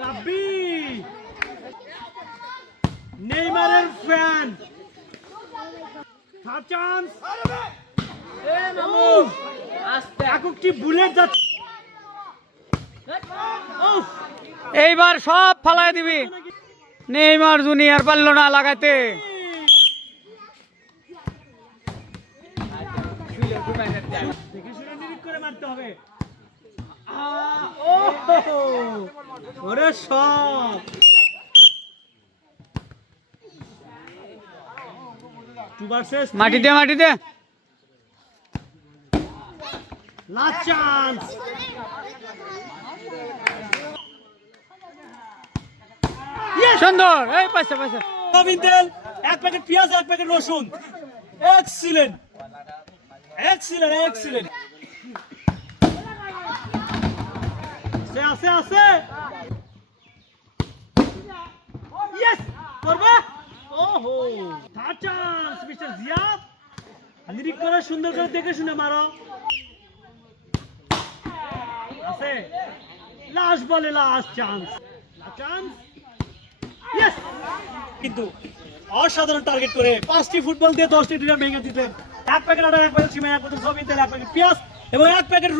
রাব্বি নেইমারের fan chance এ মামু আস্তে একটি বুলেট যাচ্ছে এইবার সব ফালায় দিবি নেইমার জুনিয়র পারল না লাগাইতে দেখে শুনে নিরিখ করে মারতে হবে ওরে সব মাটিতে মাটিতে লাস্ট চান্স সুন্দর এই পাশে পাশে সয়াবিন তেল এক প্যাকেট পেঁয়াজ এক প্যাকেট রসুন এক্সিলেন্ট এক্সিলেন্ট এক্সিলেন্ট আছে আছে ইয়েস করবে ওহো থার্ড চান্স মিস্টার জিয়াদ নিরিখ করে সুন্দর করে দেখে শুনে মারো আছে লাস্ট বলে লাস্ট চান্স চান্স ইয়েস কিন্তু অসাধারণ টার্গেট করে 5টি ফুটবল দিয়ে 10টি ডিনার ভেঙে দিতেন এক প্যাকেট আটা এক প্যাকেট সিমেন্ট এক প্যাকেট সয়াবিন তেল এক প্যাকেট পেঁয়াজ এবং এক প্যাকেট